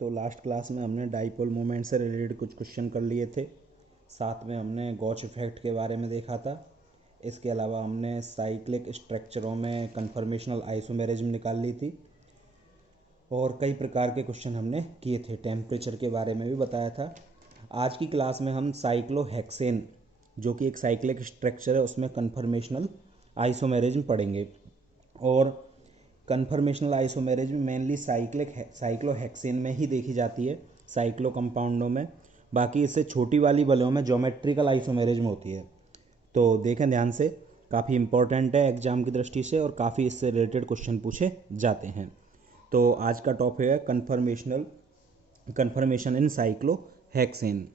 तो last class में हमने डाइपोल मोमेंट से रिलेटेड कुछ क्वेश्चन कर लिए थे। साथ में हमने गॉच इफेक्ट के बारे में देखा था। इसके अलावा हमने साइक्लिक स्ट्रक्चरों में कन्फर्मेशनल आइसोमेरिज्म निकाल ली थी और कई प्रकार के क्वेश्चन हमने किए थे। टेम्परेचर के बारे में भी बताया था। आज की क्लास में हम साइक्लोहेक्सेन जो कि एक साइक्लिक स्ट्रक्चर है उसमें कन्फर्मेशनल आइसोमेरिज्म पढ़ेंगे। और कन्फर्मेशनल आइसोमेरिज्म मेनली साइक्लोहेक्सेन में ही देखी जाती है, साइक्लो कंपाउंडों में। बाकी इससे छोटी वाली बलों में ज्योमेट्रिकल आइसोमेरिज्म होती है। तो देखें ध्यान से, काफ़ी इंपॉर्टेंट है एग्जाम की दृष्टि से और काफ़ी इससे रिलेटेड क्वेश्चन पूछे जाते हैं। तो आज का टॉपिक है कन्फर्मेशन इन साइक्लोहेक्सेन।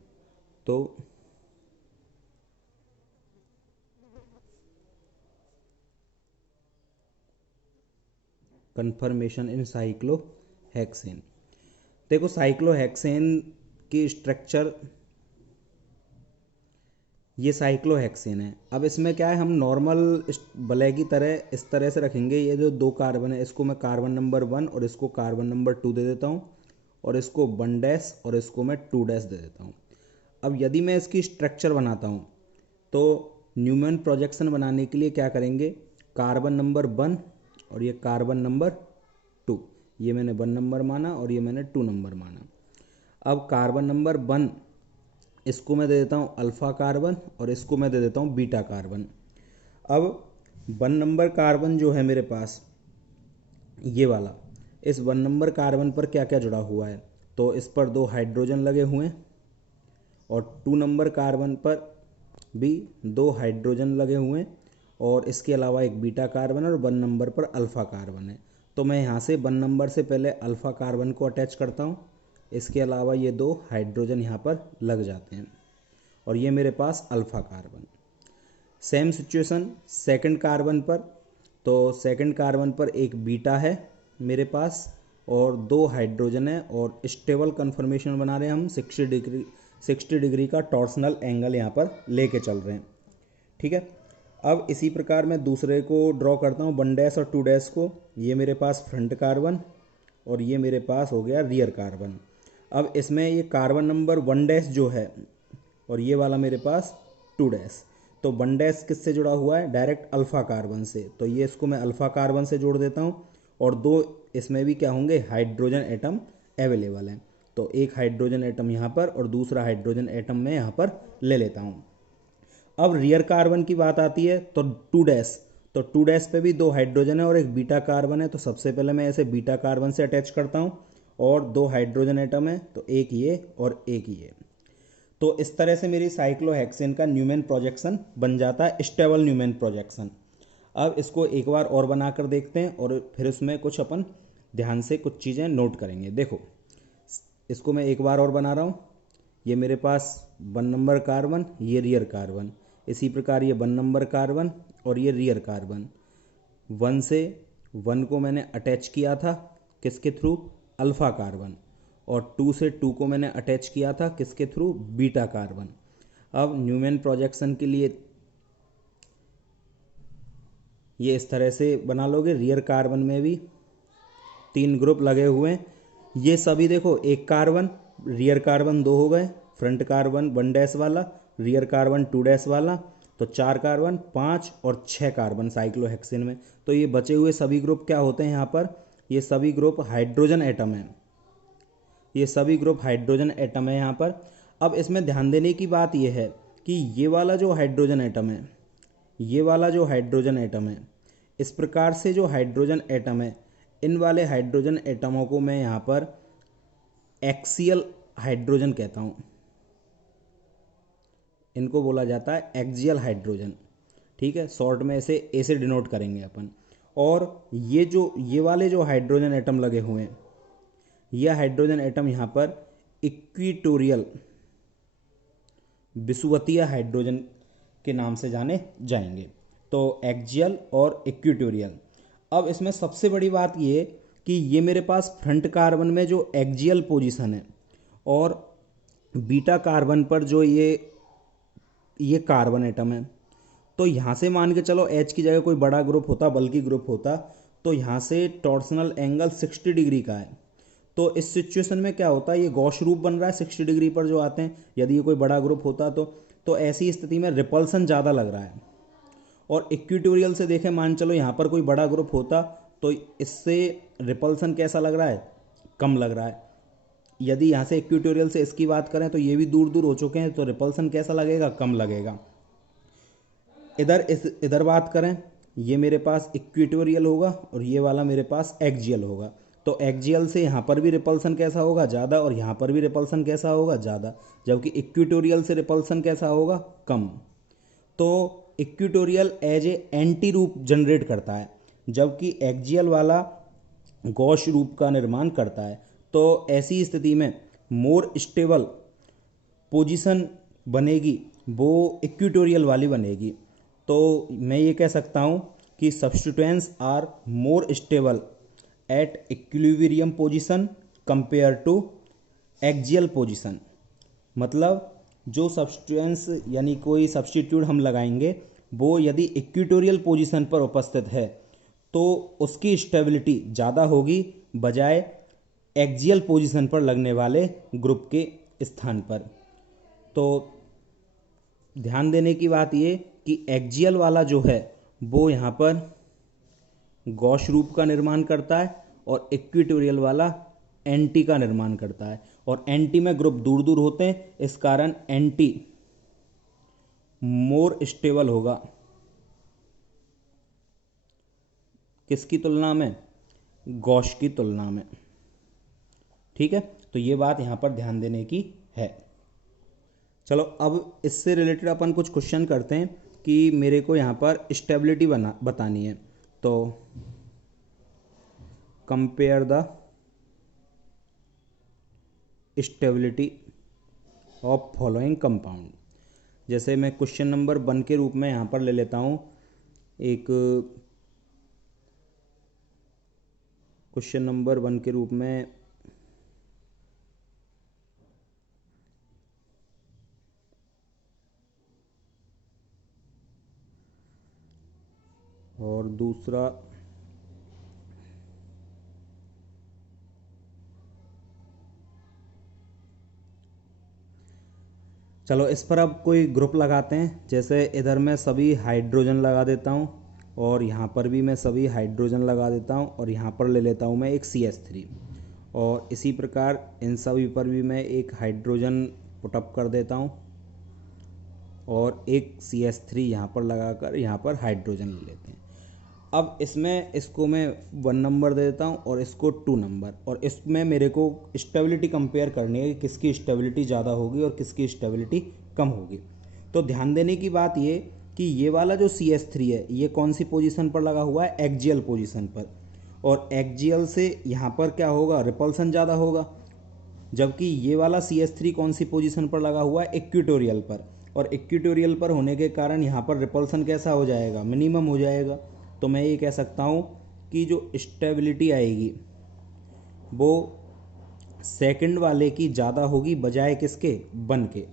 तो कन्फर्मेशन इन साइक्लोहेक्सेन, देखो साइक्लोहेक्सेन की स्ट्रक्चर, ये साइक्लोहेक्सेन है। अब इसमें क्या है, हम नॉर्मल वलय की तरह इस तरह से रखेंगे। ये जो दो कार्बन है इसको मैं कार्बन नंबर 1 और इसको कार्बन नंबर 2 दे देता हूँ, और इसको 1 डैश और इसको मैं 2 डैश दे देता हूँ। अब यदि मैं इसकी स्ट्रक्चर बनाता हूँ तो न्यूमैन प्रोजेक्शन बनाने के लिए क्या करेंगे, कार्बन नंबर 1 और ये कार्बन नंबर 2, ये मैंने 1 नंबर माना और ये मैंने 2 नंबर माना। अब कार्बन नंबर 1 इसको मैं दे देता हूँ अल्फ़ा कार्बन और इसको मैं दे देता हूँ बीटा कार्बन। अब 1 नंबर कार्बन जो है मेरे पास, ये वाला, इस 1 नंबर कार्बन पर क्या क्या जुड़ा हुआ है, तो इस पर 2 हाइड्रोजन लगे हुए हैं और 2 नंबर कार्बन पर भी 2 हाइड्रोजन लगे हुए हैं और इसके अलावा एक बीटा कार्बन और 1 नंबर पर अल्फ़ा कार्बन है। तो मैं यहाँ से 1 नंबर से पहले अल्फ़ा कार्बन को अटैच करता हूँ। इसके अलावा ये 2 हाइड्रोजन यहाँ पर लग जाते हैं और ये मेरे पास alpha carbon. Same situation second carbon पर, तो सेकंड कार्बन पर एक बीटा है मेरे पास और 2 हाइड्रोजन है और स्टेबल कन्फर्मेशन बना रहे हैं हम। 60 डिग्री का टॉर्सनल एंगल यहाँ पर लेके चल रहे हैं, ठीक है। अब इसी प्रकार मैं दूसरे को ड्रॉ करता हूँ 1 डैश और 2 डैश को। ये मेरे पास फ्रंट कार्बन और ये मेरे पास हो गया रियर कार्बन। अब इसमें ये कार्बन नंबर 1 डैश जो है और ये वाला मेरे पास 2 डैश, तो 1 डैश किससे जुड़ा हुआ है, डायरेक्ट अल्फ़ा कार्बन से। तो ये इसको मैं अल्फ़ा कार्बन से जोड़ देता हूँ और 2 इसमें भी क्या होंगे, हाइड्रोजन एटम अवेलेबल हैं। तो एक हाइड्रोजन एटम यहाँ पर और दूसरा हाइड्रोजन एटम मैं यहाँ पर ले लेता हूँ। अब रियर कार्बन की बात आती है तो 2 डैश, तो 2 डैश पे भी 2 हाइड्रोजन है और एक बीटा कार्बन है। तो सबसे पहले मैं ऐसे बीटा कार्बन से अटैच करता हूँ और 2 हाइड्रोजन एटम है, तो एक ये और एक ये। तो इस तरह से मेरी साइक्लोहेक्सेन का न्यूमैन प्रोजेक्शन बन जाता है, स्टेबल न्यूमैन प्रोजेक्शन। अब इसको एक बार और बनाकर देखते हैं और फिर उसमें कुछ अपन ध्यान से कुछ चीज़ें नोट करेंगे। देखो इसको मैं एक बार और बना रहा हूँ। ये मेरे पास 1 नंबर कार्बन, ये रियर कार्बन। इसी प्रकार ये 1 नंबर कार्बन और ये रियर कार्बन। 1 से 1 को मैंने अटैच किया था किसके थ्रू, अल्फ़ा कार्बन, और 2 से 2 को मैंने अटैच किया था किसके थ्रू, बीटा कार्बन। अब न्यूमैन प्रोजेक्शन के लिए ये इस तरह से बना लोगे। रियर कार्बन में भी 3 ग्रुप लगे हुए हैं। ये सभी देखो, एक कार्बन, रियर कार्बन 2 हो गए, फ्रंट कार्बन 1 डैश वाला, रियर कार्बन 2 डैश वाला, तो 4 कार्बन, 5 और 6 कार्बन साइक्लोहेक्सेन में। तो ये बचे हुए सभी ग्रुप क्या होते हैं यहाँ पर, ये सभी ग्रुप हाइड्रोजन एटम है। ये सभी ग्रुप हाइड्रोजन एटम है यहाँ पर। अब इसमें ध्यान देने की बात यह है कि ये वाला जो हाइड्रोजन एटम है, ये वाला जो हाइड्रोजन एटम है, इस प्रकार से जो हाइड्रोजन एटम है, इन वाले हाइड्रोजन एटमों को मैं यहाँ पर एक्सियल हाइड्रोजन कहता हूँ। इनको बोला जाता है एक्सियल हाइड्रोजन, ठीक है। शॉर्ट में इसे ए से डिनोट करेंगे अपन। और ये वाले जो हाइड्रोजन एटम लगे हुए हैं, यह हाइड्रोजन एटम यहाँ पर इक्विटोरियल विषुवतीय हाइड्रोजन के नाम से जाने जाएंगे। तो एक्सियल और इक्विटोरियल। अब इसमें सबसे बड़ी बात ये कि ये मेरे पास फ्रंट कार्बन में जो एक्सियल पोजीशन है और बीटा कार्बन पर जो ये कार्बन एटम है, तो यहाँ से मान के चलो H की जगह कोई बड़ा ग्रुप होता, बल्कि ग्रुप होता, तो यहाँ से टॉर्सनल एंगल 60 डिग्री का है। तो इस सिचुएशन में क्या होता है, ये गॉस रूप बन रहा है 60 डिग्री पर जो आते हैं, यदि ये कोई बड़ा ग्रुप होता तो ऐसी स्थिति में रिपल्सन ज़्यादा लग रहा है। और इक्वेटोरियल से देखें, मान चलो यहाँ पर कोई बड़ा ग्रुप होता तो इससे रिपल्सन कैसा लग रहा है, कम लग रहा है। यदि यहाँ से इक्वेटोरियल से इसकी बात करें तो ये भी दूर दूर हो चुके हैं, तो रिपल्सन कैसा लगेगा, कम लगेगा। इधर बात करें, ये मेरे पास इक्वेटोरियल होगा और ये वाला मेरे पास एक्जियल होगा, तो एक्जियल से यहाँ पर भी रिपल्सन कैसा होगा, ज़्यादा, और यहाँ पर भी रिपल्सन कैसा होगा, ज़्यादा, जबकि इक्वेटोरियल से रिपल्सन कैसा होगा, कम। तो इक्वेटोरियल एज ए एंटी रूप जनरेट करता है, जबकि एक्जियल वाला गॉस रूप का निर्माण करता है। तो ऐसी स्थिति में मोर स्टेबल पोजीशन बनेगी वो इक्वेटोरियल वाली बनेगी। तो मैं ये कह सकता हूँ कि substituents are more stable at equilibrium position compare to axial position. मतलब जो सब्स्टिट्यूएंट्स यानी कोई सब्स्टिट्यूट हम लगाएंगे वो यदि इक्वेटोरियल पोजीशन पर उपस्थित है तो उसकी स्टेबिलिटी ज़्यादा होगी बजाय एक्जियल पोजीशन पर लगने वाले ग्रुप के स्थान पर। तो ध्यान देने की बात ये कि एक्जियल वाला जो है वो यहाँ पर गॉस रूप का निर्माण करता है और इक्वेटोरियल वाला एंटी का निर्माण करता है, और एंटी में ग्रुप दूर दूर होते हैं, इस कारण एंटी मोर स्टेबल होगा किसकी तुलना में, गॉस की तुलना में। ठीक है, तो ये बात यहाँ पर ध्यान देने की है। चलो अब इससे रिलेटेड अपन कुछ क्वेश्चन करते हैं कि मेरे को यहाँ पर स्टेबिलिटी बतानी है। तो compare the stability of following compound. जैसे मैं क्वेश्चन नंबर 1 के रूप में यहाँ पर ले लेता हूँ एक क्वेश्चन नंबर 1 के रूप में और दूसरा चलो इस पर अब कोई ग्रुप लगाते हैं। जैसे इधर मैं सभी हाइड्रोजन लगा देता हूँ और यहाँ पर भी मैं सभी हाइड्रोजन लगा देता हूँ और यहाँ पर ले लेता हूँ मैं एक CH3, और इसी प्रकार इन सभी पर भी मैं एक हाइड्रोजन पुटअप कर देता हूँ और एक CH3 यहाँ पर लगाकर यहाँ पर हाइड्रोजन ले लेते हैं। अब इसमें इसको मैं 1 नंबर दे देता हूँ और इसको 2 नंबर, और इसमें मेरे को स्टेबिलिटी कंपेयर करनी है कि किसकी स्टेबिलिटी ज़्यादा होगी और किसकी स्टेबिलिटी कम होगी। तो ध्यान देने की बात ये कि ये वाला जो CH3 है ये कौन सी पोजीशन पर लगा हुआ है, एक्जियल पोजीशन पर, और एक्जियल से यहाँ पर क्या होगा, रिपल्सन ज़्यादा होगा। जबकि ये वाला CH3 कौन सी पोजीशन पर लगा हुआ है, इक्वेटोरियल पर, और इक्वेटोरियल पर होने के कारण यहाँ पर रिपल्सन कैसा हो जाएगा, मिनिमम हो जाएगा। तो मैं ये कह सकता हूँ कि जो स्टेबिलिटी आएगी वो सेकंड वाले की ज़्यादा होगी बजाय किसके, 1 के।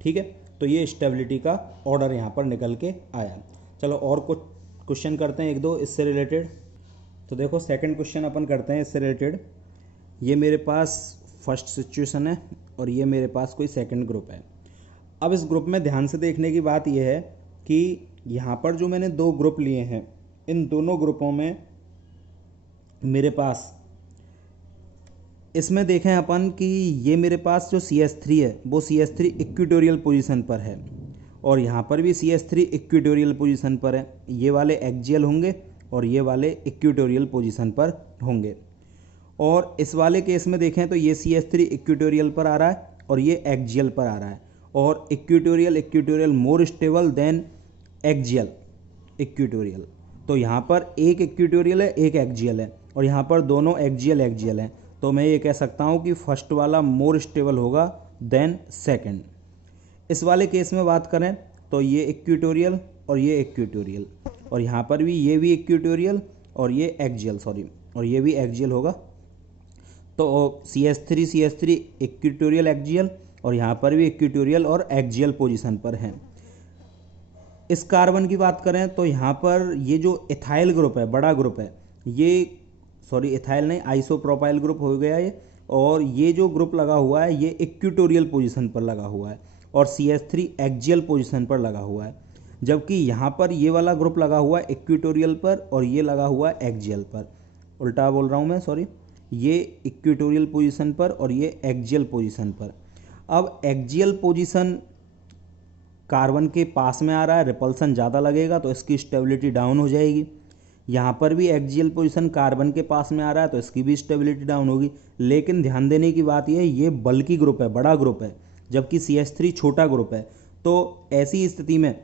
ठीक है, तो ये स्टेबिलिटी का ऑर्डर यहाँ पर निकल के आया। चलो और कुछ क्वेश्चन करते हैं 1-2 इससे रिलेटेड। तो देखो सेकंड क्वेश्चन अपन करते हैं इससे रिलेटेड। ये मेरे पास फर्स्ट सिचुएशन है और ये मेरे पास कोई सेकंड ग्रुप है। अब इस ग्रुप में ध्यान से देखने की बात यह है कि यहाँ पर जो मैंने 2 ग्रुप लिए हैं, इन दोनों ग्रुपों में मेरे पास, इसमें देखें अपन कि ये मेरे पास जो CH3 है वो CH3 इक्वेटोरियल पोजीशन पर है और यहाँ पर भी CH3 इक्वेटोरियल पोजीशन पर है। ये वाले एक्जियल होंगे और ये वाले इक्वेटोरियल पोजीशन पर होंगे। और इस वाले केस में देखें तो ये CH3 इक्वेटोरियल पर आ रहा है और ये एक्जियल पर आ रहा है, और equatorial more stable then axial equatorial. तो यहाँ पर एक इक्वेटोरियल है एक एक्जियल है और यहाँ पर दोनों एक्जियल हैं। तो मैं ये कह सकता हूँ कि फर्स्ट वाला मोर स्टेबल होगा देन सेकंड। इस वाले केस में बात करें तो ये इक्वेटोरियल और ये इक्वेटोरियल, और यहाँ पर भी ये भी इक्वेटोरियल और ये एक्जियल, और ये भी एक्जियल होगा। तो CH3 इक्वेटोरियल एक्जियल, और यहाँ पर भी इक्वेटोरियल और एक्जियल पोजीशन पर हैं। इस कार्बन की बात करें तो यहाँ पर ये जो इथाइल ग्रुप है, बड़ा ग्रुप है, ये इथाइल नहीं, आइसोप्रोपाइल ग्रुप हो गया ये, और ये जो ग्रुप लगा हुआ है ये इक्वेटोरियल पोजीशन पर लगा हुआ है और CH3 एक्जियल पोजीशन पर लगा हुआ है, जबकि यहाँ पर ये वाला ग्रुप लगा हुआ है इक्वेटोरियल पर और ये लगा हुआ है एक्जियल पर। उल्टा बोल रहा हूँ मैं, सॉरी, ये इक्वेटोरियल पोजीशन पर और ये एक्जियल पोजीशन पर। अब एक्जियल पोजीशन कार्बन के पास में आ रहा है, रिपल्सन ज़्यादा लगेगा तो इसकी स्टेबिलिटी डाउन हो जाएगी। यहाँ पर भी एक्जियल पोजीशन कार्बन के पास में आ रहा है तो इसकी भी स्टेबिलिटी डाउन होगी। लेकिन ध्यान देने की बात यह है, ये बल्की ग्रुप है, बड़ा ग्रुप है, जबकि CH3 छोटा ग्रुप है। तो ऐसी स्थिति में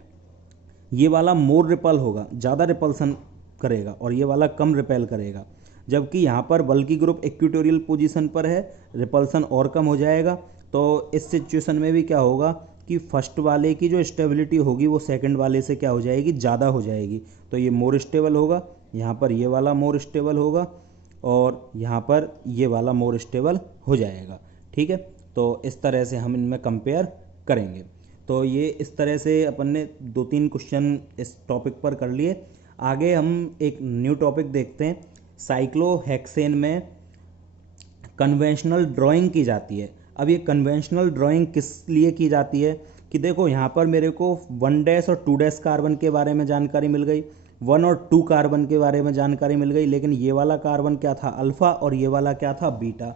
ये वाला मोर रिपल होगा, ज़्यादा रिपल्सन करेगा और ये वाला कम रिपेल करेगा, जबकि यहाँ पर बल्की ग्रुप इक्वेटोरियल पोजीशन पर है, रिपल्सन और कम हो जाएगा। तो इस सिचुएशन में भी क्या होगा कि फर्स्ट वाले की जो स्टेबिलिटी होगी वो सेकंड वाले से क्या हो जाएगी, ज़्यादा हो जाएगी। तो ये मोर स्टेबल होगा, यहाँ पर ये वाला मोर स्टेबल होगा और यहाँ पर ये वाला मोर स्टेबल हो जाएगा। ठीक है, तो इस तरह से हम इनमें कंपेयर करेंगे। तो ये इस तरह से अपन ने 2-3 क्वेश्चन इस टॉपिक पर कर लिए। आगे हम एक न्यू टॉपिक देखते हैं। साइक्लोहेक्सेन में कन्वेंशनल ड्राइंग की जाती है। अब ये कन्वेंशनल ड्राइंग किस लिए की जाती है कि देखो यहाँ पर मेरे को 1' और 2' कार्बन के बारे में जानकारी मिल गई, 1 और 2 कार्बन के बारे में जानकारी मिल गई, लेकिन ये वाला कार्बन क्या था, अल्फ़ा, और ये वाला क्या था, बीटा।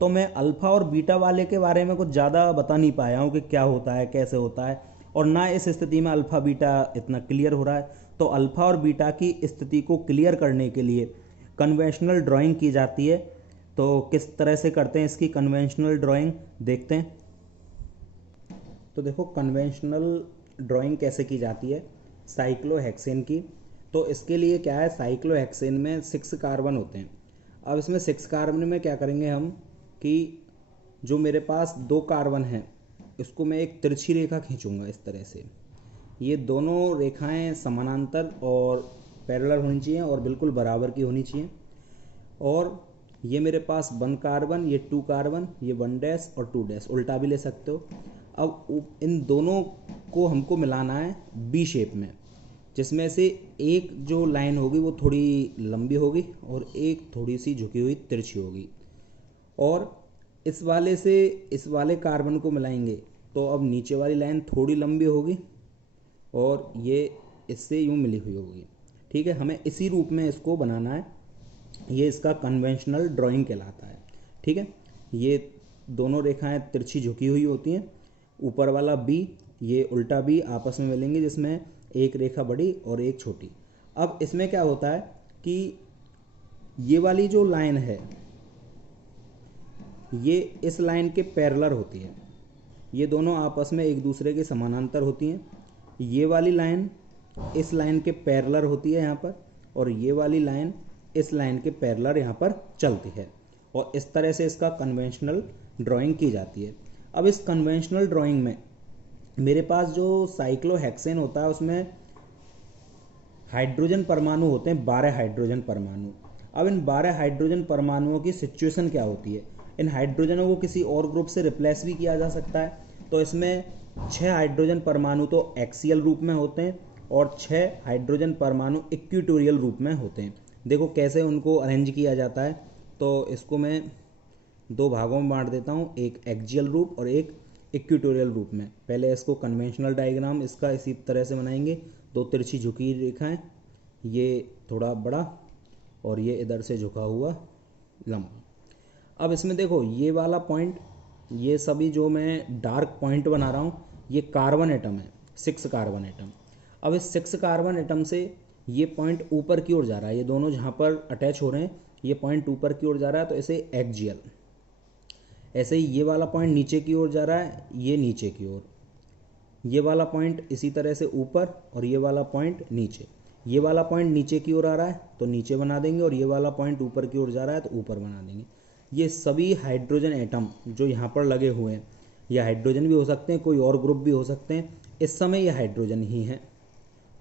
तो मैं अल्फ़ा और बीटा वाले के बारे में कुछ ज़्यादा बता नहीं पाया हूँ कि क्या होता है, कैसे होता है, और ना इस स्थिति में अल्फ़ा बीटा इतना क्लियर हो रहा है। तो अल्फ़ा और बीटा की स्थिति को क्लियर करने के लिए कन्वेंशनल ड्राइंग की जाती है। तो किस तरह से करते हैं इसकी कन्वेंशनल ड्राइंग देखते हैं। तो देखो कन्वेंशनल ड्राइंग कैसे की जाती है साइक्लोहेक्सेन की। तो इसके लिए क्या है, साइक्लोहेक्सेन में 6 कार्बन होते हैं। अब इसमें 6 कार्बन में क्या करेंगे हम कि जो मेरे पास 2 कार्बन हैं इसको मैं एक तिरछी रेखा खींचूंगा इस तरह से। ये दोनों रेखाएं समानांतर और पैरेलल होनी चाहिए और बिल्कुल बराबर की होनी चाहिए। और ये मेरे पास 1 कार्बन, ये 2 कार्बन, ये 1' और 2', उल्टा भी ले सकते हो। अब इन दोनों को हमको मिलाना है बी शेप में, जिसमें से एक जो लाइन होगी वो थोड़ी लंबी होगी और एक थोड़ी सी झुकी हुई तिरछी होगी। और इस वाले से इस वाले कार्बन को मिलाएंगे तो अब नीचे वाली लाइन थोड़ी लंबी होगी और ये इससे यूँ मिली हुई होगी। ठीक है, हमें इसी रूप में इसको बनाना है। ये इसका कन्वेंशनल ड्राइंग कहलाता है। ठीक है, ये दोनों रेखाएं तिरछी झुकी हुई होती हैं। ऊपर वाला बी, ये उल्टा बी आपस में मिलेंगे, जिसमें एक रेखा बड़ी और एक छोटी। अब इसमें क्या होता है कि ये वाली जो लाइन है ये इस लाइन के पैरेलल होती है, ये दोनों आपस में एक दूसरे के समानांतर होती हैं। ये वाली लाइन इस लाइन के पैरेलल होती है यहाँ पर, और ये वाली लाइन इस लाइन के पैरेलल यहाँ पर चलती है, और इस तरह से इसका कन्वेंशनल ड्राइंग की जाती है। अब इस कन्वेंशनल ड्राइंग में मेरे पास जो साइक्लोहेक्सेन होता है उसमें हाइड्रोजन परमाणु होते हैं, 12 हाइड्रोजन परमाणु। अब इन 12 हाइड्रोजन परमाणुओं की सिचुएशन क्या होती है, इन हाइड्रोजनों को किसी और ग्रुप से रिप्लेस भी किया जा सकता है। तो इसमें 6 हाइड्रोजन परमाणु तो एक्सियल रूप में होते हैं और 6 हाइड्रोजन परमाणु इक्वेटोरियल रूप में होते हैं। देखो कैसे उनको अरेंज किया जाता है। तो इसको मैं 2 भागों में बांट देता हूँ, एक एक्सियल रूप और एक इक्वेटोरियल रूप में। पहले इसको कन्वेंशनल डायग्राम इसका इसी तरह से बनाएंगे, 2 तिरछी झुकी रेखाएं, ये थोड़ा बड़ा और ये इधर से झुका हुआ लंबा। अब इसमें देखो ये वाला पॉइंट, ये सभी जो मैं डार्क पॉइंट बना रहा हूँ ये कार्बन एटम है, 6 कार्बन एटम। अब इस 6 कार्बन एटम से ये पॉइंट ऊपर की ओर जा रहा है, ये दोनों जहाँ पर अटैच हो रहे हैं ये पॉइंट ऊपर की ओर जा रहा है, तो इसे एक्सियल। ऐसे ही ये वाला पॉइंट नीचे की ओर जा रहा है, ये नीचे की ओर। ये वाला पॉइंट इसी तरह से ऊपर और ये वाला पॉइंट नीचे। ये वाला पॉइंट नीचे की ओर आ रहा है तो नीचे बना देंगे, और ये वाला पॉइंट ऊपर की ओर जा रहा है तो ऊपर बना देंगे। ये सभी हाइड्रोजन एटम जो यहाँ पर लगे हुए हैं, ये हाइड्रोजन भी हो सकते हैं, कोई और ग्रुप भी हो सकते हैं, इस समय ये हाइड्रोजन ही हैं।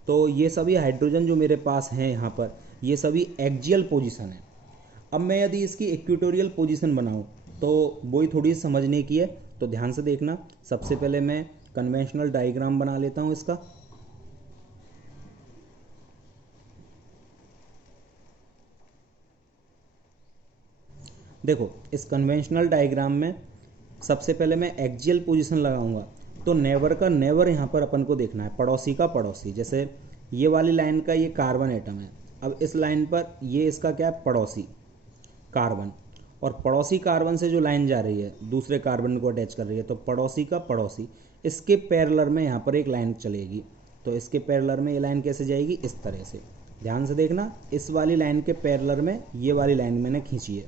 तो ये सभी हाइड्रोजन जो मेरे पास हैं यहाँ पर, ये सभी एक्सियल पोजीशन है। अब मैं यदि इसकी इक्वेटोरियल पोजीशन बनाऊँ तो वही थोड़ी समझने की है, तो ध्यान से देखना। सबसे पहले मैं कन्वेंशनल डायग्राम बना लेता हूँ इसका। देखो इस कन्वेंशनल डायग्राम में सबसे पहले मैं एक्जियल पोजीशन लगाऊंगा, तो नेवर का नेवर यहाँ पर अपन को देखना है, पड़ोसी का पड़ोसी। जैसे ये वाली लाइन का ये कार्बन एटम है, अब इस लाइन पर ये इसका क्या है, पड़ोसी कार्बन, और पड़ोसी कार्बन से जो लाइन जा रही है दूसरे कार्बन को अटैच कर रही है, तो पड़ोसी का पड़ोसी, इसके पैरेलल में यहाँ पर एक लाइन चलेगी। तो इसके पैरेलल में ये लाइन कैसे जाएगी, इस तरह से, ध्यान से देखना, इस वाली लाइन के पैरेलल में ये वाली लाइन मैंने खींची है।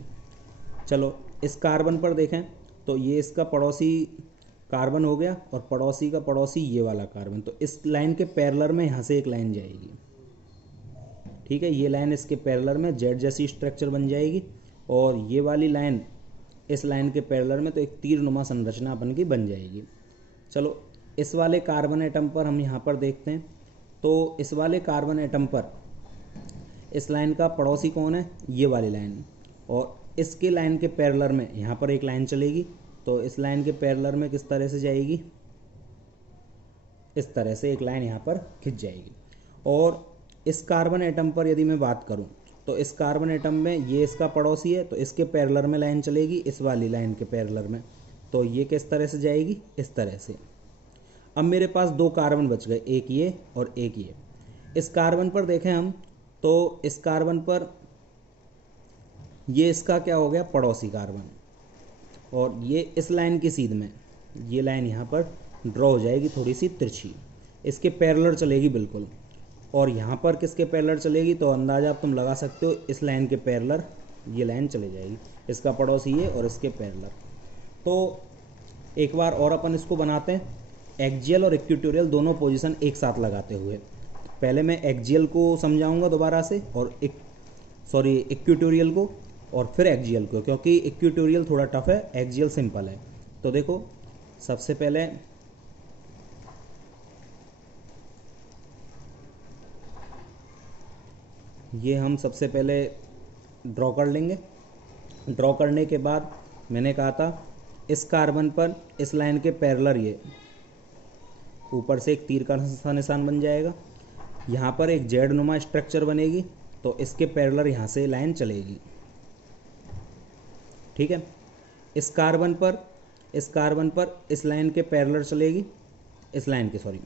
चलो इस कार्बन पर देखें तो ये इसका पड़ोसी कार्बन हो गया, और पड़ोसी का पड़ोसी ये वाला कार्बन, तो इस लाइन के पैरेलल में यहाँ से एक लाइन जाएगी। ठीक है, ये लाइन इसके पैरेलल में जेड जैसी स्ट्रक्चर बन जाएगी, और ये वाली लाइन इस लाइन के पैरेलल में, तो एक तीरनुमा संरचना अपन की बन जाएगी। चलो इस वाले कार्बन एटम पर हम यहाँ पर देखते हैं, तो इस वाले कार्बन एटम पर इस लाइन का पड़ोसी कौन है, ये वाली लाइन, और इसके लाइन के पैरेलल में यहाँ पर एक लाइन चलेगी। तो इस लाइन के पैरेलल में किस तरह से जाएगी, इस तरह से एक लाइन यहाँ पर खिंच जाएगी। और इस कार्बन एटम पर यदि मैं बात करूँ, तो इस कार्बन एटम में ये इसका पड़ोसी है, तो इसके पैरेलल में लाइन चलेगी, इस वाली लाइन के पैरेलल में, तो ये किस तरह से जाएगी, इस तरह से। अब मेरे पास दो कार्बन बच गए, एक ये और एक ये। इस कार्बन पर देखें हम, तो इस कार्बन पर ये इसका क्या हो गया, पड़ोसी कार्बन, और ये इस लाइन की सीध में ये लाइन यहाँ पर ड्रॉ हो जाएगी, थोड़ी सी तिरछी, इसके पैरेलल चलेगी बिल्कुल। और यहाँ पर किसके पैरेलल चलेगी, तो अंदाजा आप तुम लगा सकते हो, इस लाइन के पैरेलल ये लाइन चली जाएगी, इसका पड़ोसी ये और इसके पैरेलल। तो एक बार और अपन इसको बनाते हैं, एक्जियल और इक्वेटोरियल दोनों पोजीशन एक साथ लगाते हुए। पहले मैं एक्जियल को समझाऊंगा दोबारा से, और इक्वेटोरियल को, और फिर एक्जियल को, क्योंकि इक्वेटोरियल थोड़ा टफ है, एक्जियल सिंपल है। तो देखो सबसे पहले ये हम सबसे पहले ड्रॉ कर लेंगे। ड्रॉ करने के बाद मैंने कहा था इस कार्बन पर इस लाइन के पैरेलल ये ऊपर से एक तीर का निशान बन जाएगा, यहाँ पर एक जेड नुमा स्ट्रक्चर बनेगी, तो इसके पैरेलल यहाँ से लाइन चलेगी। ठीक है, इस कार्बन पर इस लाइन के पैरेलल चलेगी, इस लाइन के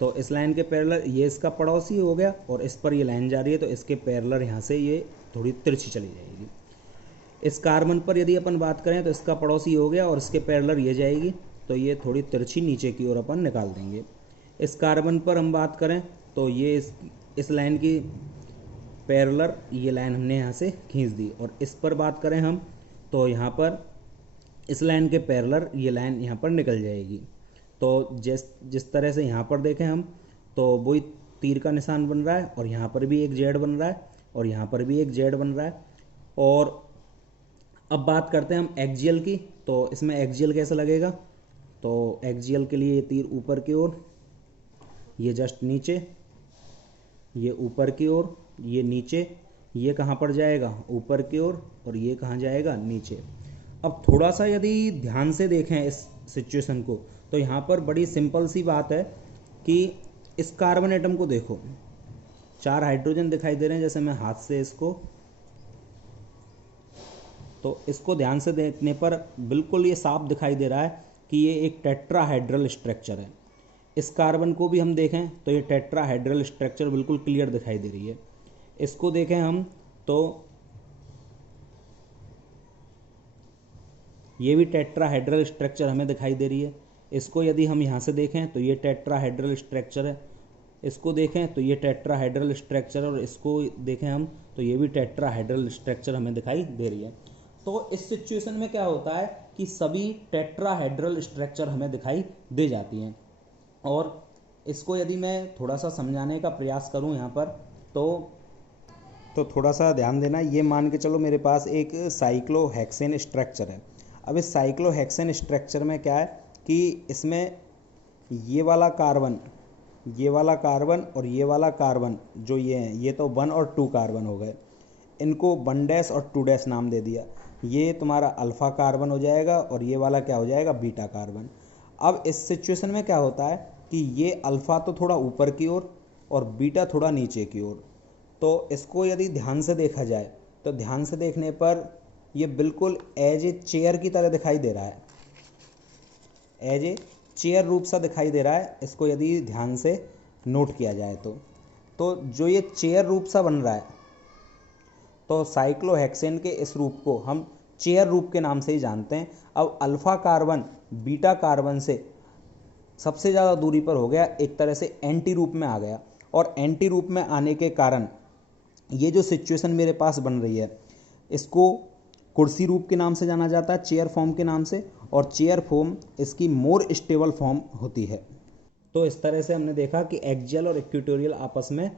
तो इस लाइन के पैरेलल ये इसका पड़ोसी हो गया, और इस पर ये लाइन जा रही है, तो इसके पैरेलल यहाँ से ये थोड़ी तिरछी चली जाएगी। इस कार्बन पर यदि अपन बात करें तो इसका पड़ोसी हो गया, और इसके पैरेलल ये जाएगी, तो ये थोड़ी तिरछी नीचे की ओर अपन निकाल देंगे। इस कार्बन पर हम बात करें तो ये इस लाइन की पैरेलल ये लाइन हमने यहाँ से खींच दी, और इस पर बात करें हम तो यहाँ पर इस लाइन के पैरेलल ये लाइन यहाँ पर निकल जाएगी। तो जिस तरह से यहाँ पर देखें हम, तो वही तीर का निशान बन रहा है, और यहाँ पर भी एक जेड बन रहा है, और यहाँ पर भी एक जेड बन रहा है। और अब बात करते हैं हम एक्जियल की, तो इसमें एक्जियल कैसे लगेगा, तो एक्जियल के लिए ये तीर ऊपर की ओर, ये जस्ट नीचे, ये ऊपर की ओर, ये नीचे, ये कहाँ पर जाएगा, ऊपर की ओर, और ये कहाँ जाएगा, नीचे। अब थोड़ा सा यदि ध्यान से देखें इस सिचुएशन को, तो यहाँ पर बड़ी सिंपल सी बात है कि इस कार्बन एटम को देखो, 4 हाइड्रोजन दिखाई दे रहे हैं, जैसे मैं हाथ से इसको ध्यान से देखने पर बिल्कुल ये साफ दिखाई दे रहा है कि ये एक टेट्राहाइड्रल स्ट्रक्चर है। इस कार्बन को भी हम देखें तो ये टेट्राहाइड्रल स्ट्रक्चर बिल्कुल क्लियर दिखाई दे रही है। इसको देखें हम तो ये भी टेट्राहाइड्रल स्ट्रक्चर हमें दिखाई दे रही है। इसको यदि हम यहाँ से देखें तो ये टेट्राहाइड्रल स्ट्रक्चर है, इसको देखें तो ये टेट्राहाइड्रल स्ट्रक्चर, और इसको देखें हम तो ये भी टेट्राहाइड्रल स्ट्रक्चर हमें दिखाई दे रही है। तो इस सिचुएशन में क्या होता है कि सभी टेट्राहाइड्रल स्ट्रक्चर हमें दिखाई दे जाती हैं। और इसको यदि मैं थोड़ा सा समझाने का प्रयास करूं यहाँ पर, तो थोड़ा सा ध्यान देना। ये मान के चलो मेरे पास एक साइक्लोहेक्सेन स्ट्रक्चर है। अब इस साइक्लोहेक्सेन स्ट्रक्चर में क्या है कि इसमें ये वाला कार्बन और ये वाला कार्बन जो ये हैं, ये तो 1 और 2 कार्बन हो गए, इनको 1' और 2' नाम दे दिया। ये तुम्हारा अल्फ़ा कार्बन हो जाएगा, और ये वाला क्या हो जाएगा, बीटा कार्बन। अब इस सिचुएशन में क्या होता है कि ये अल्फ़ा तो थोड़ा ऊपर की ओर और बीटा थोड़ा नीचे की ओर। तो इसको यदि ध्यान से देखा जाए तो ध्यान से देखने पर ये बिल्कुल एज ए चेयर की तरह दिखाई दे रहा है, एज ए चेयर रूप सा दिखाई दे रहा है इसको यदि ध्यान से नोट किया जाए तो जो ये चेयर रूप सा बन रहा है, तो साइक्लोहेक्सेन के इस रूप को हम चेयर रूप के नाम से ही जानते हैं। अब अल्फा कार्बन बीटा कार्बन से सबसे ज़्यादा दूरी पर हो गया, एक तरह से एंटी रूप में आ गया, और एंटी रूप में आने के कारण ये जो सिचुएशन मेरे पास बन रही है इसको कुर्सी रूप के नाम से जाना जाता है, चेयर फॉर्म के नाम से, और चेयर फॉर्म इसकी मोर स्टेबल फॉर्म होती है। तो इस तरह से हमने देखा कि एक्सियल और इक्वेटोरियल आपस में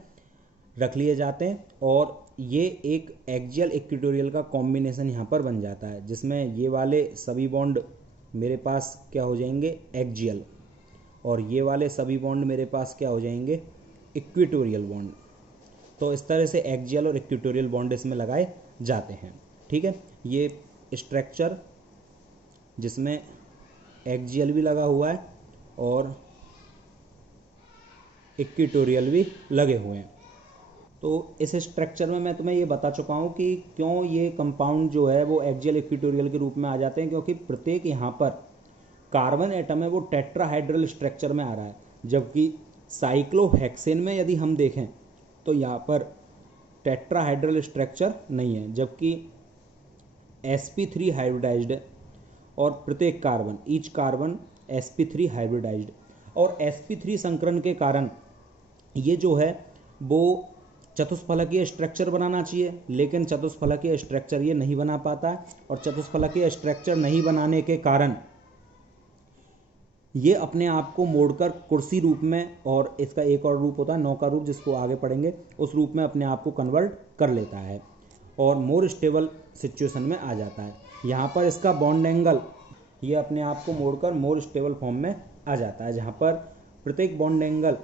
रख लिए जाते हैं, और ये एक एक्सियल इक्वेटोरियल का कॉम्बिनेशन यहाँ पर बन जाता है, जिसमें ये वाले सभी बॉन्ड मेरे पास क्या हो जाएंगे, एक्सियल, और ये वाले सभी बॉन्ड मेरे पास क्या हो जाएंगे, इक्वेटोरियल बॉन्ड। तो इस तरह से एक्सियल और इक्वेटोरियल बॉन्ड इसमें लगाए जाते हैं। ठीक है, ये स्ट्रक्चर जिसमें एक्सियल भी लगा हुआ है और इक्वेटोरियल भी लगे हुए हैं। तो इस स्ट्रक्चर में मैं तुम्हें ये बता चुका हूँ कि क्यों ये कंपाउंड जो है वो एक्सियल इक्वेटोरियल के रूप में आ जाते हैं, क्योंकि प्रत्येक यहाँ पर कार्बन एटम है वो टेट्राहाइड्रल स्ट्रक्चर में आ रहा है, जबकि साइक्लोहेक्सेन में यदि हम देखें तो यहाँ पर टेट्राहाइड्रल स्ट्रक्चर नहीं है, जबकि sp3 हाइब्रिडाइज्ड है, और प्रत्येक carbon each carbon sp3 hybridised, और sp3 संकरण के कारण ये जो है वो चतुष्फलकीय स्ट्रक्चर बनाना चाहिए, लेकिन चतुष्फलकीय स्ट्रक्चर ये नहीं बना पाता है, और चतुष्फलकीय स्ट्रक्चर नहीं बनाने के कारण ये अपने आप को मोड़कर कुर्सी रूप में, और इसका एक और रूप होता है नौका रूप जिसको आगे पढ़ेंगे, उस रूप में अपने आप को कन्वर्ट कर लेता है और मोर स्टेबल सिचुएशन में आ जाता है। यहाँ पर इसका बॉन्ड एंगल ये अपने आप को मोड़कर मोर स्टेबल फॉर्म में आ जाता है, जहाँ पर प्रत्येक बॉन्ड एंगल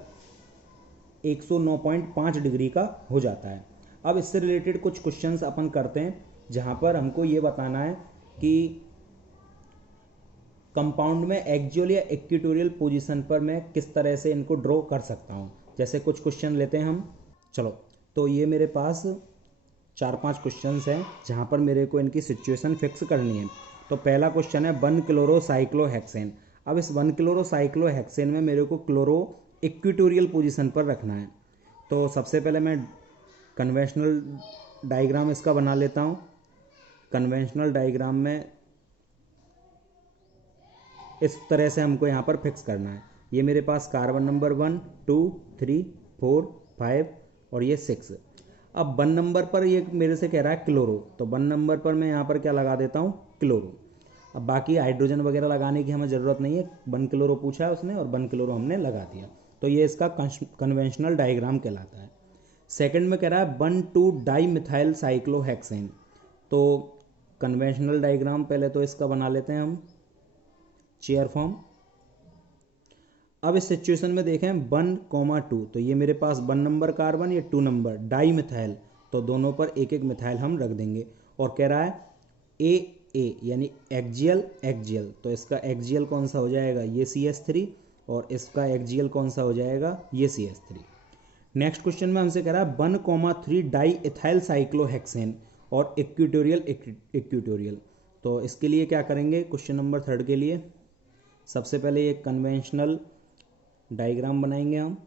109.5 डिग्री का हो जाता है। अब इससे रिलेटेड कुछ क्वेश्चंस अपन करते हैं, जहाँ पर हमको ये बताना है कि कंपाउंड में एक्सियल या इक्वेटोरियल पोजीशन पर मैं किस तरह से इनको ड्रॉ कर सकता हूँ। जैसे कुछ क्वेश्चन लेते हैं हम। चलो, तो ये मेरे पास 4-5 क्वेश्चंस हैं जहाँ पर मेरे को इनकी सिचुएशन फिक्स करनी है। तो पहला क्वेश्चन है 1 क्लोरोसाइक्लोहेक्सेन। अब इस 1 क्लोरोसाइक्लोहेक्सेन में मेरे को क्लोरो इक्वेटोरियल पोजीशन पर रखना है। तो सबसे पहले मैं कन्वेंशनल डायग्राम इसका बना लेता हूँ। कन्वेंशनल डायग्राम में इस तरह से हमको यहाँ पर फिक्स करना है। ये मेरे पास कार्बन नंबर 1, 2, 3, 4, 5 और ये 6। अब 1 नंबर पर ये मेरे से कह रहा है क्लोरो, तो 1 नंबर पर मैं यहाँ पर क्या लगा देता हूँ, क्लोरो। अब बाकी हाइड्रोजन वगैरह लगाने की हमें ज़रूरत नहीं है, 1 क्लोरो पूछा है उसने और 1 क्लोरो हमने लगा दिया। तो ये इसका कन्वेंशनल डायग्राम कहलाता है। सेकंड में कह रहा है 1,2 डाई मिथाइल साइक्लोहेक्सेन। तो कन्वेंशनल डायग्राम पहले तो इसका बना लेते हैं हम, चेयर फॉर्म। अब इस सिचुएशन में देखें 1,2, तो ये मेरे पास 1 नंबर कार्बन, ये 2 नंबर डाई मिथाइल, तो दोनों पर एक एक मिथाइल हम रख देंगे। और कह रहा है ए यानी एक्सियल एक्सियल, तो इसका एक्सियल कौन सा हो जाएगा, ये CH3, और इसका एक्सियल कौन सा हो जाएगा, ये CH3। नेक्स्ट क्वेश्चन में हमसे कह रहा है 1,3 डाई इथाइल साइक्लोहेक्सेन और इक्वेटोरियल। तो इसके लिए क्या करेंगे, क्वेश्चन नंबर 3 के लिए सबसे पहले एक कन्वेंशनल डायग्राम बनाएंगे हम।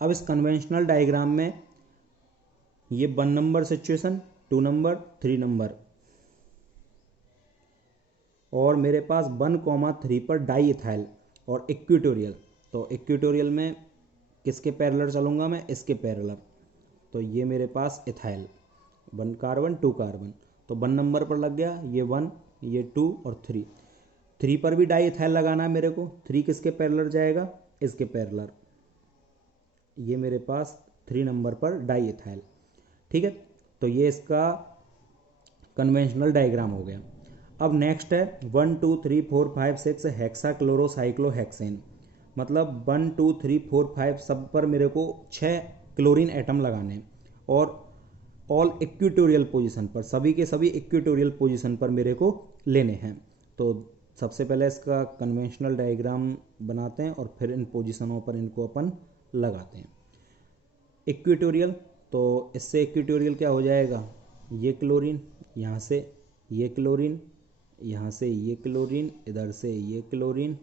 अब इस कन्वेंशनल डायग्राम में ये 1 नंबर सिचुएशन, 2 नंबर, 3 नंबर, और मेरे पास 1,3 पर डाई इथाइल और इक्वेटोरियल। तो इक्वेटोरियल में किसके पैरेलल चलूँगा मैं, इसके पैरेलल। तो ये मेरे पास इथाइल, 1 कार्बन 2 कार्बन, तो 1 नंबर पर लग गया, ये 1, ये 2 और 3। 3 पर भी डाई इथाइल लगाना है मेरे को। 3 किसके पैरेलल जाएगा, इसके पैरेलल। ये मेरे पास 3 नंबर पर डाई इथाइल। ठीक है, तो ये इसका कन्वेंशनल डायग्राम हो गया। अब नेक्स्ट है 1, 2, 3, 4, 5, 6 हेक्सा क्लोरोसाइक्लोहेक्सेन। मतलब 1, 2, 3, 4, 5 सब पर मेरे को 6 क्लोरीन एटम लगाने हैं, और ऑल इक्वेटोरियल पोजीशन पर, सभी के सभी इक्वेटोरियल पोजीशन पर मेरे को लेने हैं। तो सबसे पहले इसका कन्वेंशनल डायग्राम बनाते हैं और फिर इन पोजीशनों पर इनको अपन लगाते हैं। इक्विटोरियल, तो इससे इक्विटोरियल क्या हो जाएगा, ये क्लोरीन, यहाँ से ये क्लोरीन, यहाँ से ये क्लोरीन, इधर से ये क्लोरीन,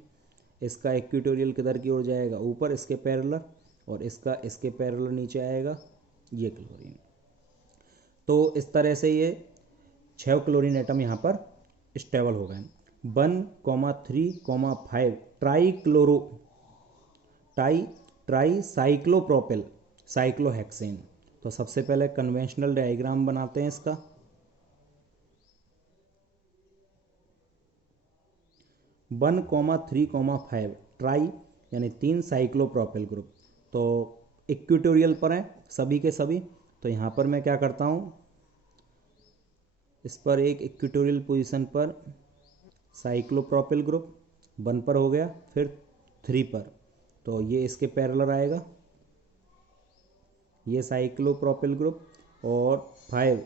इसका इक्विटोरियल किधर की ओर जाएगा, ऊपर इसके पैरेलल, और इसका इसके पैरेलल नीचे आएगा ये क्लोरीन। तो इस तरह से ये 6 क्लोरीन एटम यहाँ पर स्टेबल हो गए। 1,3,5 ट्राई साइक्लोप्रोपिल साइक्लोहेक्सेन। तो सबसे पहले कन्वेंशनल डायग्राम बनाते हैं इसका। वन कॉमा 3,5 ट्राई यानी 3 साइक्लोप्रोपिल ग्रुप, तो इक्विटोरियल पर हैं सभी के सभी। तो यहाँ पर मैं क्या करता हूँ, इस पर एक इक्विटोरियल पोजीशन पर साइक्लोप्रोपिल ग्रुप 1 पर हो गया, फिर 3 पर, तो ये इसके पैरेलल आएगा ये साइक्लोप्रोपिल ग्रुप, और 5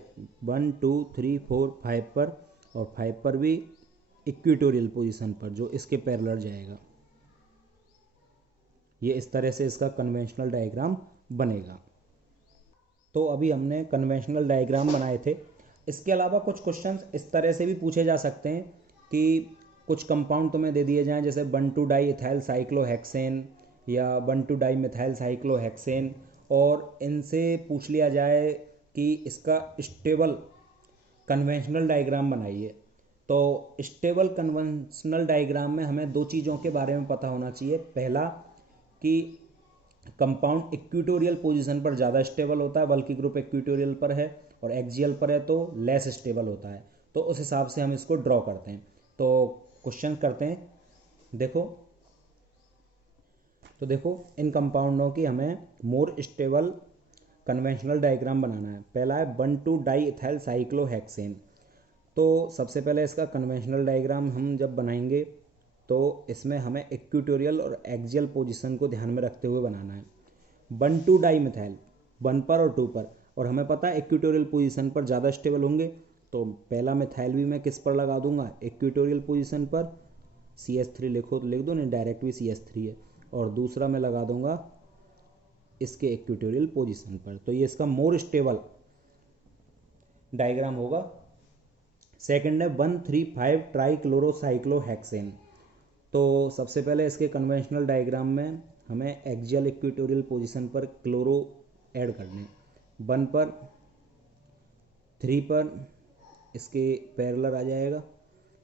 1 2 3 4 5 पर, और 5 पर भी इक्विटोरियल पोजीशन पर जो इसके पैरेलल जाएगा। ये इस तरह से इसका कन्वेंशनल डायग्राम बनेगा। तो अभी हमने कन्वेंशनल डायग्राम बनाए थे। इसके अलावा कुछ क्वेश्चंस इस तरह से भी पूछे जा सकते हैं कि कुछ कंपाउंड तुम्हें दे दिए जाएं, जैसे 1,2-डाई इथाइल साइक्लोहेक्सेन या 1,2-डाई मिथाइल साइक्लोहेक्सेन, और इनसे पूछ लिया जाए कि इसका स्टेबल कन्वेंशनल डायग्राम बनाइए। तो स्टेबल कन्वेंशनल डायग्राम में हमें 2 चीज़ों के बारे में पता होना चाहिए। पहला कि कंपाउंड इक्विटोरियल पोजीशन पर ज़्यादा स्टेबल होता है, बल्कि ग्रुप इक्विटोरियल पर है, और एक्सियल पर है तो लेस स्टेबल होता है। तो उस हिसाब से हम इसको ड्रॉ करते हैं। तो क्वेश्चन करते हैं, देखो इन कंपाउंडों की हमें मोर स्टेबल कन्वेंशनल डायग्राम बनाना है। पहला है 1,2-डाई इथाइल साइक्लोहेक्सेन। तो सबसे पहले इसका कन्वेंशनल डायग्राम हम जब बनाएंगे तो इसमें हमें इक्विटोरियल और एक्सियल पोजीशन को ध्यान में रखते हुए बनाना है। 1,2-डाई मिथाइल 1 पर और 2 पर, और हमें पता है इक्विटोरियल पोजीशन पर ज़्यादा स्टेबल होंगे, तो पहला मिथाइल भी मैं किस पर लगा दूंगा, इक्विटोरियल पोजीशन पर, CH3 लिख दो, नहीं डायरेक्ट भी CH3 है, और दूसरा मैं लगा दूंगा इसके इक्विटोरियल पोजीशन पर। तो ये इसका मोर स्टेबल डायग्राम होगा। सेकंड है 1,3,5 ट्राई क्लोरोसाइक्लोहेक्सेन। तो सबसे पहले इसके कन्वेंशनल डायग्राम में हमें एक्सियल इक्विटोरियल पोजीशन पर क्लोरो ऐड करने, 1 पर 3 पर इसके पैरेलल आ जाएगा,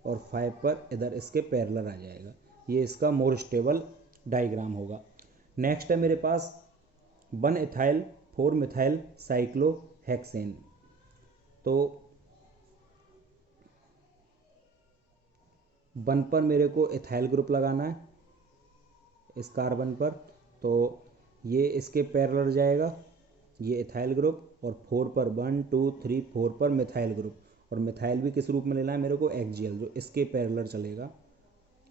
और 5 पर इधर इसके पैरेलल आ जाएगा। ये इसका मोर स्टेबल डायग्राम होगा। नेक्स्ट है मेरे पास 1 इथाइल 4 मिथाइल साइक्लोहेक्सेन। तो 1 पर मेरे को इथाइल ग्रुप लगाना है इस कार्बन पर, तो ये इसके पैरेलल जाएगा ये इथाइल ग्रुप, और 4 पर 1 2 3 4 पर मिथाइल ग्रुप, और मिथाइल भी किस रूप में लेना है मेरे को, एक्सियल, जो इसके पैरेलल चलेगा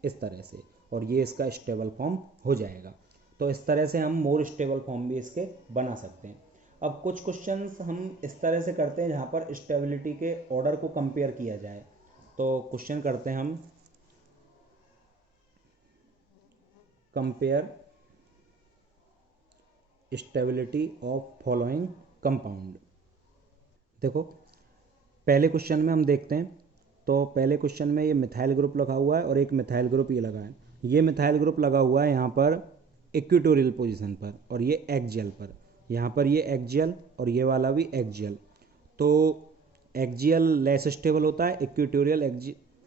इस तरह से, और ये इसका स्टेबल फॉर्म हो जाएगा। तो इस तरह से हम मोर स्टेबल फॉर्म भी इसके बना सकते हैं। अब कुछ क्वेश्चंस हम इस तरह से करते हैं जहाँ पर स्टेबिलिटी के ऑर्डर को कंपेयर किया जाए। तो क्वेश्चन करते हैं हम, compare stability of following compound. देखो पहले क्वेश्चन में हम देखते हैं, तो पहले क्वेश्चन में ये मिथाइल ग्रुप लगा हुआ है और एक मिथाइल ग्रुप ये लगा है। ये मिथाइल ग्रुप लगा हुआ है यहाँ पर इक्विटोरियल पोजीशन पर, और ये एक्सियल पर, यहाँ पर ये एक्सियल और ये वाला भी एक्सियल। तो एक्सियल लेस स्टेबल होता है, इक्विटोरियल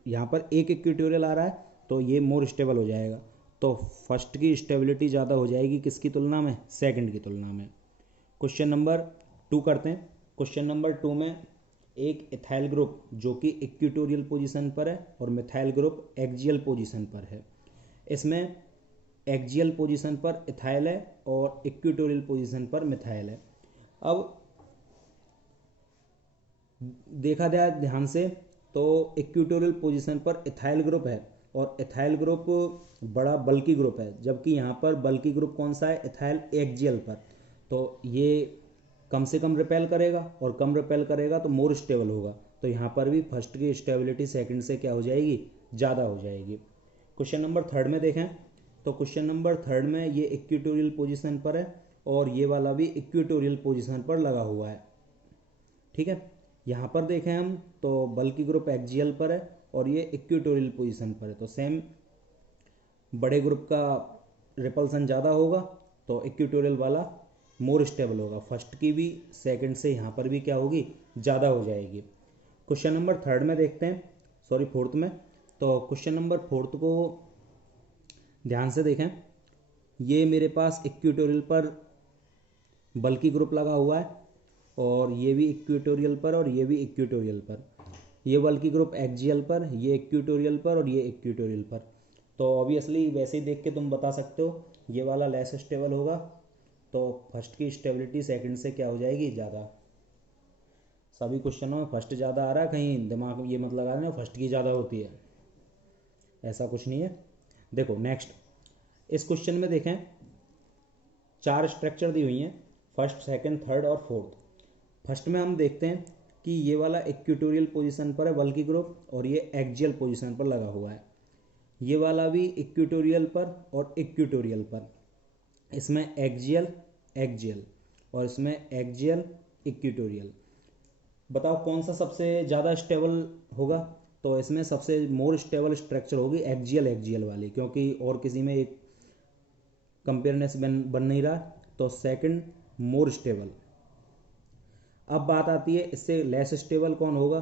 यहाँ पर एक इक्विटोरियल आ रहा है तो ये मोर स्टेबल हो जाएगा। तो फर्स्ट की स्टेबिलिटी ज़्यादा हो जाएगी किसकी तुलना में, सेकंड की तुलना में। क्वेश्चन नंबर 2 करते हैं। क्वेश्चन नंबर 2 में एक इथाइल ग्रुप जो कि इक्विटोरियल पोजीशन पर है और मिथाइल ग्रुप एक्सियल पोजीशन पर है। इसमें एक्सियल पोजीशन पर इथाइल है और इक्विटोरियल पोजीशन पर मिथाइल है। अब देखा जाए ध्यान से तो इक्विटोरियल पोजीशन पर इथाइल ग्रुप है, और इथाइल ग्रुप बड़ा बल्की ग्रुप है, जबकि यहाँ पर बल्की ग्रुप कौन सा है, इथाइल एक्सियल पर। तो ये कम से कम रिपेल करेगा, और कम रिपेल करेगा तो मोर स्टेबल होगा। तो यहाँ पर भी फर्स्ट की स्टेबिलिटी सेकंड से क्या हो जाएगी, ज़्यादा हो जाएगी। क्वेश्चन नंबर 3 में देखें, तो क्वेश्चन नंबर 3 में ये इक्विटोरियल पोजीशन पर है और ये वाला भी इक्वेटोरियल पोजीशन पर लगा हुआ है। ठीक है, यहाँ पर देखें हम तो बल्कि ग्रुप एक्सियल पर है और ये इक्वेटोरियल पोजीशन पर है, तो सेम बड़े ग्रुप का रिपल्सन ज़्यादा होगा तो इक्वेटोरियल वाला मोर स्टेबल होगा। फर्स्ट की भी सेकंड से यहाँ पर भी क्या होगी, ज़्यादा हो जाएगी। क्वेश्चन नंबर थर्ड में देखते हैं, सॉरी फोर्थ में। तो क्वेश्चन नंबर फोर्थ को ध्यान से देखें। ये मेरे पास इक्वेटोरियल पर बल्कि ग्रुप लगा हुआ है और ये भी इक्वेटोरियल पर और ये भी इक्वेटोरियल पर। ये बल्कि ग्रुप एक्सियल पर, ये इक्वेटोरियल पर और ये इक्वेटोरियल पर। तो ऑब्वियसली वैसे ही देख के तुम बता सकते हो ये वाला लेस स्टेबल होगा, तो फर्स्ट की स्टेबिलिटी सेकंड से क्या हो जाएगी, ज़्यादा। सभी क्वेश्चनों में फर्स्ट ज़्यादा आ रहा है, कहीं दिमाग में ये मत लगा देना फर्स्ट की ज़्यादा होती है, ऐसा कुछ नहीं है। देखो नेक्स्ट, इस क्वेश्चन में देखें 4 स्ट्रक्चर दी हुई हैं, फर्स्ट सेकंड थर्ड और फोर्थ। फर्स्ट में हम देखते हैं कि ये वाला इक्वेटोरियल पोजीशन पर है बल्कि ग्रुप और ये एक्सियल पोजीशन पर लगा हुआ है। ये वाला भी इक्वेटोरियल पर और इक्वेटोरियल पर, इसमें एक्सियल एक्सियल और इसमें एक्सियल इक्वेटोरियल। बताओ कौन सा सबसे ज़्यादा स्टेबल होगा। तो इसमें सबसे मोर स्टेबल स्ट्रक्चर होगी एक्सियल एक्सियल वाली, क्योंकि और किसी में एक कंपेयरनेस बन नहीं रहा, तो सेकंड मोर स्टेबल। अब बात आती है इससे लेस स्टेबल कौन होगा।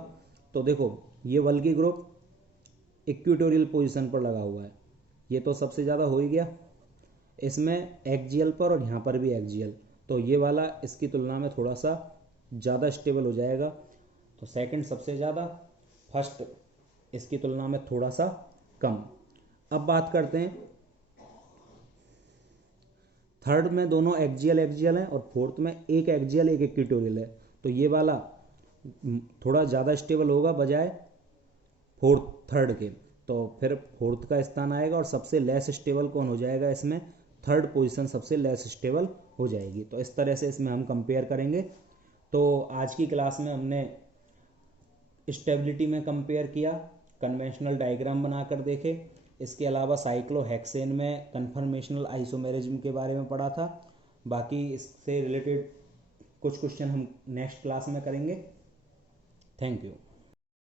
तो देखो ये बल्कि ग्रुप इक्वेटोरियल पोजीशन पर लगा हुआ है, ये तो सबसे ज़्यादा हो ही गया। इसमें एक्सियल पर और यहाँ पर भी एक्सियल, तो ये वाला इसकी तुलना में थोड़ा सा ज़्यादा स्टेबल हो जाएगा, तो सेकंड सबसे ज़्यादा, फर्स्ट इसकी तुलना में थोड़ा सा कम। अब बात करते हैं थर्ड में, दोनों एक्सियल एक्सियल हैं और फोर्थ में एक एक्सियल एक इक्वेटोरियल है, तो ये वाला थोड़ा ज़्यादा स्टेबल होगा बजाय फोर्थ थर्ड के, तो फिर फोर्थ का स्थान आएगा और सबसे लेस स्टेबल कौन हो जाएगा, इसमें थर्ड पोजीशन सबसे लेस स्टेबल हो जाएगी। तो इस तरह से इसमें हम कंपेयर करेंगे। तो आज की क्लास में हमने स्टेबिलिटी में कंपेयर किया, कन्वेंशनल डायग्राम बनाकर देखे, इसके अलावा साइक्लोहेक्सेन में कन्फर्मेशनल आइसोमेरिज्म के बारे में पढ़ा था। बाकी इससे रिलेटेड कुछ क्वेश्चन हम नेक्स्ट क्लास में करेंगे। Thank you.